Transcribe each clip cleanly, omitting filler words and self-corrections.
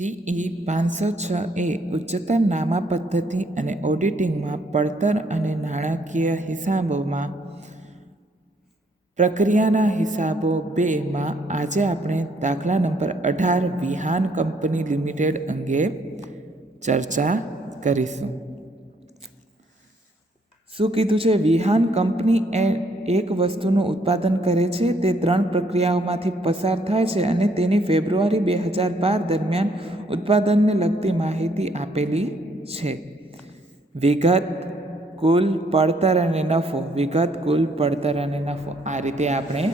CE 506 એ ઉચ્ચતર નામા પદ્ધતિ અને ઓડિટિંગમાં પડતર અને નાણાકીય હિસાબોમાં પ્રક્રિયાના હિસાબો 2માં આજે આપણે દાખલા નંબર 18 વિહાન કંપની લિમિટેડ અંગે ચર્ચા કરીશું. શું કીધું છે? વિહાન કંપની એક વસ્તુનું ઉત્પાદન કરે છે. તે 3 પ્રક્રિયાઓમાંથી પસાર થાય છે અને તેની ફેબ્રુઆરી 2012 દરમિયાન ઉત્પાદનને લગતી માહિતી આપેલી છે. વિગત, કુલ, પડતર અને નફો. વિગત, કુલ, પડતર અને નફો. આ રીતે આપણે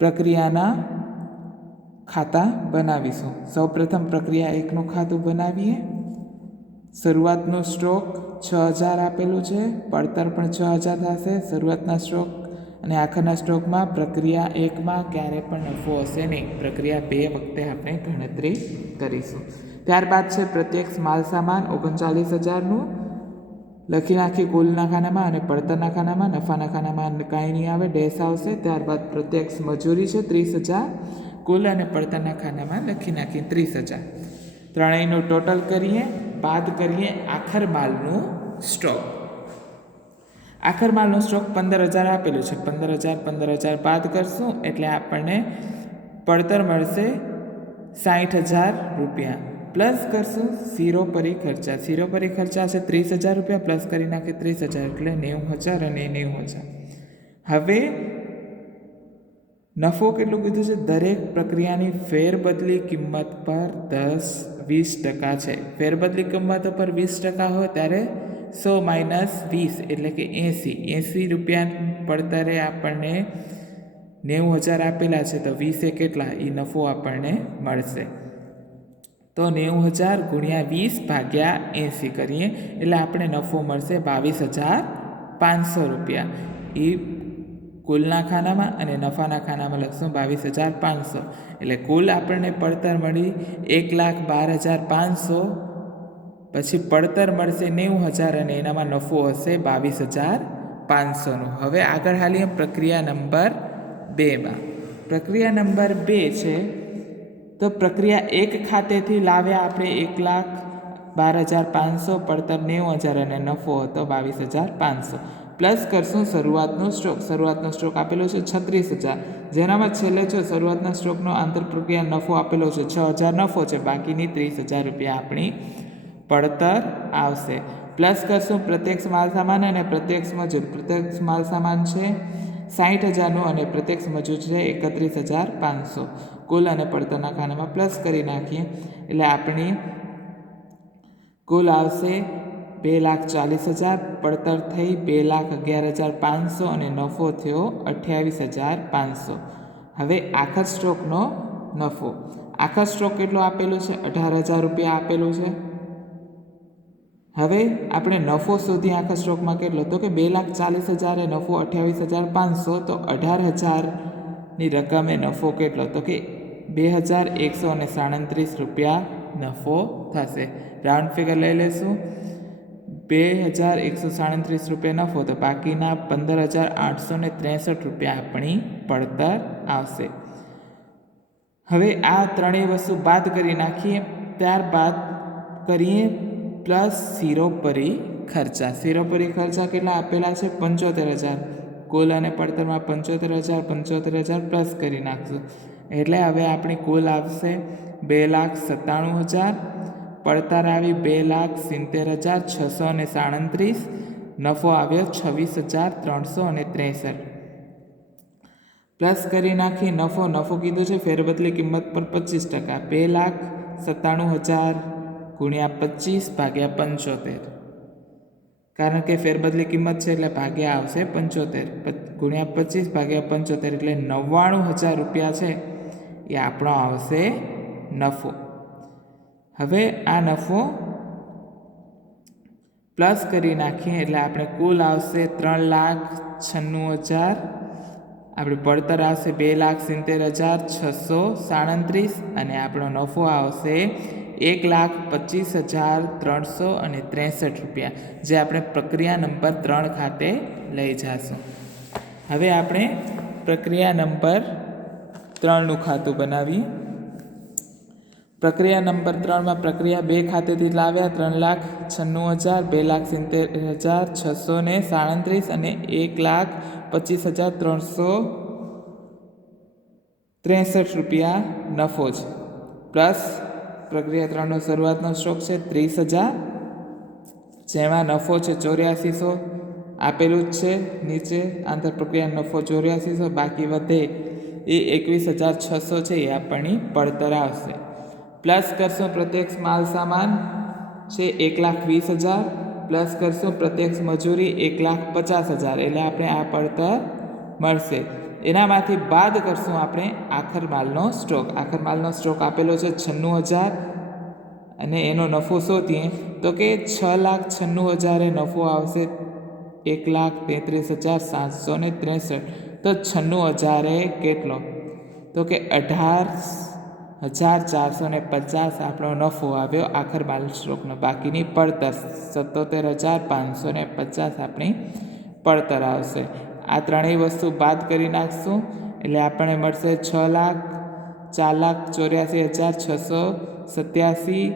પ્રક્રિયાના ખાતા બનાવીશું. સૌપ્રથમ પ્રક્રિયા 1નું ખાતું બનાવીએ. શરૂઆતનો સ્ટોક 6000 આપેલું છે. પડતર પણ 6000 થશે. શરૂઆતના સ્ટોક અને આખરના સ્ટોકમાં પ્રક્રિયા 1માં ક્યારેય પણ નફો હશે નહીં. પ્રક્રિયા 2 વખતે આપણે ગણતરી કરીશું. ત્યારબાદ છે પ્રત્યક્ષ માલ સામાન 39000નું લખી નાખી કુલના ખાનામાં અને પડતરના ખાનામાં. નફાના ખાનામાં કાંઈ નહીં આવે, ડેશ આવશે. ત્યારબાદ પ્રત્યક્ષ મજૂરી છે 30000, કુલ અને પડતરના ખાનામાં લખી નાખી 30000. ત્રણેયનું ટોટલ કરીએ, બાદ કરીએ આખર માલનું સ્ટોક. આખર માલનો સ્ટોક 15000 આપેલું છે. 15000 બાદ કરશું એટલે આપણને પડતર મળશે 60000 રૂપિયા. પ્લસ કરશું શિરોપરી ખર્ચા. શિરોપરી ખર્ચા છે 30000 રૂપિયા. પ્લસ કરી નાખીએ 30000 એટલે 90000 અને 90000. હવે નફો કેટલું કીધું છે? દરેક પ્રક્રિયાની ફેરબદલી કિંમત પર 10-20% છે. ફેરબદલી કિંમત પર 20% હોય ત્યારે 100 - 20 એટલે કે 80 રૂપિયા પડતરે આપણને 90000 આપેલા છે. તો 20 એ કેટલા? એ નફો આપણને મળશે. તો 90000 × 20 / 80 કરીએ એટલે આપણે નફો મળશે 22500 રૂપિયા. એ કુલના ખાનામાં અને નફાના ખાનામાં લખશું 22500. એટલે કુલ આપણને પડતર મળી 1,12,500. પછી પડતર મળશે 90000 અને એનામાં નફો હશે 22500નો. હવે આગળ હાલીએ પ્રક્રિયા નંબર 2માં. પ્રક્રિયા નંબર 2 છે તો પ્રક્રિયા 1 ખાતેથી લાવ્યા આપણે 1,12,500, પડતર 90000 અને નફો હતો 22500. પ્લસ કરશું શરૂઆતનો સ્ટોક. શરૂઆતનો સ્ટોક આપેલો છે 36000, જેનામાં છેલ્લે જો શરૂઆતના સ્ટોકનો આંતરપ્રક્રિયા નફો આપેલો છે 6000 નફો છે. બાકીની 30000 રૂપિયા આપણી પડતર આવશે. પ્લસ કરશું પ્રત્યક્ષ માલ સામાન અને પ્રત્યક્ષ મજૂર. પ્રત્યક્ષ માલ સામાન છે 60000નું અને પ્રત્યક્ષ મજૂર છે 31500. કુલ અને પડતરના ખાનામાં પ્લસ કરી નાખીએ એટલે આપણી કુલ આવશે 2,40,000. પડતર થઈ 2,11,500 અને નફો થયો 28,500. હવે આખર સ્ટોકનો નફો. આખર સ્ટોક કેટલો આપેલો છે? 18,000 રૂપિયા આપેલું છે. હવે આપણે નફો શોધી આખા સ્ટોકમાં કેટલો? તો કે 2,40,000 એ નફો 28,500. તો 18,000ની રકમે નફો કેટલો? તો કે 2,137 રૂપિયા નફો થશે. રાઉન્ડ ફિગર લઈ લેશું. 2,137 રૂપિયા નફો. તો બાકીના 15,863 રૂપિયા આપણી પડતર આવશે. હવે આ ત્રણેય વસ્તુ બાદ કરી નાખીએ. ત્યારબાદ કરીએ પ્લસ શિરોપરી ખર્ચા. શિરોપરી ખર્ચા કેટલા આપેલા છે? 75000. કુલ અને પડતરમાં 75000 પ્લસ કરી નાખશું એટલે હવે આપણી કુલ આવશે 2,97,000. પડતર આવી 2,70,637. નફો આવ્યો 26,363. પ્લસ કરી નાખી નફો કીધું છે ફેરબદલી કિંમત પર 25%. 2,97,000 × 25 / 75. કારણ કે ફેરબદલી કિંમત છે એટલે ભાગ્યા આવશે 75. × 25 / 75 એટલે 99,000 રૂપિયા છે એ આપણો આવશે નફો. હવે આ નફો પ્લસ કરી નાખીએ એટલે આપણે કુલ આવશે 3,96,000. આપણે પડતર આવશે 2,70,637 અને આપણો નફો આવશે 1,25,363 રૂપિયા, જે આપણે પ્રક્રિયા નંબર 3 ખાતે લઈ જઈશું. હવે આપણે પ્રક્રિયા નંબર 3નું ખાતું બનાવીએ. પ્રક્રિયા નંબર 3માં પ્રક્રિયા 2 ખાતેથી લાવ્યા 3,96,000, 2,70,637 અને 1,25,363 રૂપિયા નફો છે. પ્લસ પ્રક્રિયા 3નો શરૂઆતનો સ્ટોક છે 30,000, જેમાં નફો છે 8400 આપેલું જ છે નીચે. આંતર પ્રક્રિયા નફો 8400, બાકી વધે એ 21,600 છે, એ આપણને પડતર આવશે. પ્લસ કરશું પ્રત્યક્ષ માલ સામાન છે 1,20,000, પ્લસ કરશું પ્રત્યક્ષ મજૂરી 1,50,000, એટલે આપણે આ પડતર મળશે. એનામાંથી બાદ કરશું આપણે આખર માલનો સ્ટોક. આખર માલનો સ્ટોક આપેલો છે 96,000 અને એનો નફો શોધીએ તો કે 6,96,000 નફો આવશે 1,33,763. તો 96,000 કેટલો? તો કે 18,450 આપણો નફો આવ્યો આખર માલ સ્ટોકનો. બાકીની પડતર 77,550 આપણી પડતર આવશે. આ ત્રણેય વસ્તુ બાદ કરી નાખશું એટલે આપણને મળશે 4,84,687,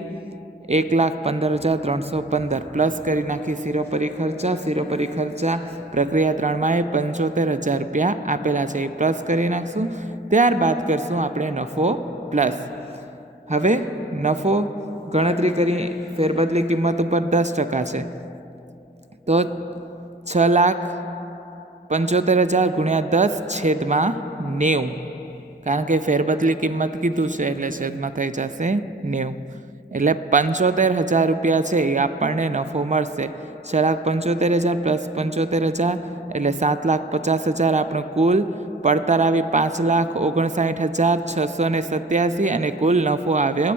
1,15,315. પ્લસ કરી નાખી શિરોપરી ખર્ચા. શિરોપરી ખર્ચા પ્રક્રિયા 3માં એ 75,000 રૂપિયા આપેલા છે, એ પ્લસ કરી નાખશું. ત્યારબાદ કરશું આપણે નફો પ્લસ. હવે નફો ગણતરી કરી ફેરબદલી કિંમત ઉપર 10% છે, તો 6,75,000 ગુણ્યા 10/90, કારણ કે ફેરબદલી કિંમત કીધું છે એટલે છેદમાં થઈ જશે 90, એટલે 75,000 રૂપિયા છે એ આપણને નફો મળશે. 6,75,000 પ્લસ 75,000 એટલે 7,50,000 આપણું કુલ પડતર આવી 5,59,687 અને કુલ નફો આવ્યો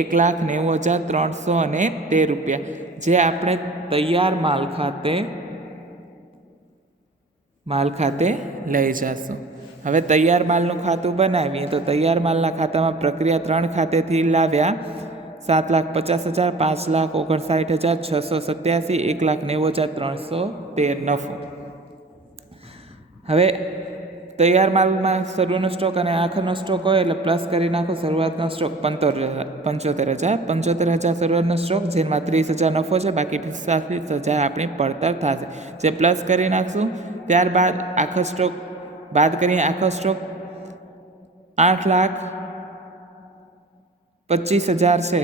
1,90,313 રૂપિયા, જે આપણે તૈયાર માલ ખાતે લઈ જશું. હવે તૈયાર માલનું ખાતું બનાવીએ તો તૈયાર માલના ખાતામાં પ્રક્રિયા 3 ખાતેથી લાવ્યા 7,50,000, 5,59,687, 1,90,313 નફો. હવે તૈયાર માલમાં શરૂનો સ્ટોક અને આખરનો સ્ટોક હોય એટલે પ્લસ કરી નાખો. શરૂઆતનો સ્ટોક 75,000 શરૂઆતનો સ્ટોક, જેમાં 30,000 નફો છે, બાકી 45,000 આપણી પડતર થશે, જે પ્લસ કરી નાખશું. ત્યારબાદ આખો સ્ટોક બાદ કરીએ. આખો સ્ટોક 8,25,000 છે,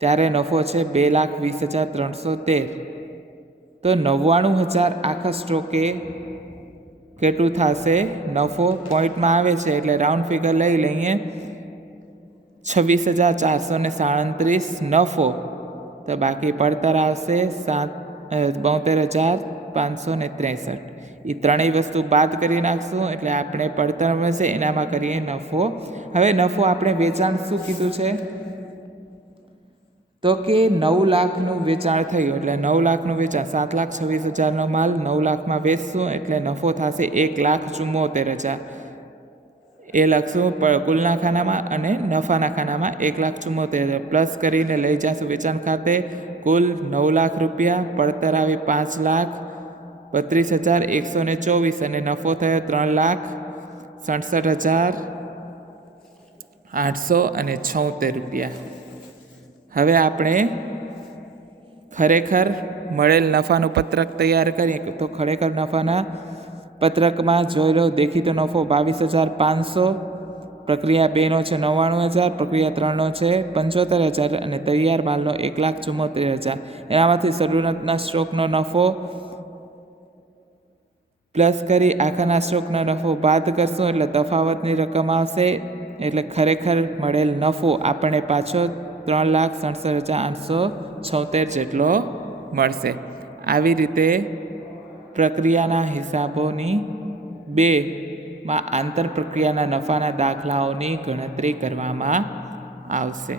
ત્યારે નફો છે 2,20,313. તો 99,000 આખા સ્ટોકે કેટલું થશે નફો? પોઈન્ટમાં આવે છે એટલે રાઉન્ડ ફિગર લઈ લઈએ. 26,437 નફો, તો બાકી પડતર આવશે 72,563. એ ત્રણેય વસ્તુ બાદ કરી નાખશું એટલે આપણે પડતર મળશે. એનામાં કરીએ નફો. હવે નફો આપણે વેચાણ શું કીધું છે? તો કે 9 લાખનું વેચાણ થયું, એટલે 9 લાખનું વેચાણ, 7,26,000નો માલ 9 લાખમાં વેચશું એટલે નફો થશે 1,74,000. એ લખશું કુલના ખાનામાં અને નફાના ખાનામાં 1,74,000. પ્લસ કરીને લઈ જશું વેચાણ ખાતે. કુલ 9 લાખ રૂપિયા, પડતર આવી 5,32,124 અને નફો થયો 3,67,876 રૂપિયા. હવે આપણે ખરેખર મળેલ નફાનું પત્રક તૈયાર કરીએ તો ખરેખર નફાના પત્રકમાં જોઈ લો. દેખીતો નફો 22,500, પ્રક્રિયા 2નો છે 99,000, પ્રક્રિયા 3નો છે 75,000 અને તૈયાર માલનો 1,74,000. એનામાંથી શરૂઆતના સ્ટોકનો નફો પ્લસ કરી આખાના સ્ટોકનો નફો બાદ કરશું એટલે તફાવતની રકમ આવશે. એટલે ખરેખર મળેલ નફો આપણને પાછો 3,67,876 જેટલો મળશે. આવી રીતે પ્રક્રિયાના હિસાબોની 2માં આંતર પ્રક્રિયાના નફાના દાખલાઓની ગણતરી કરવામાં આવશે.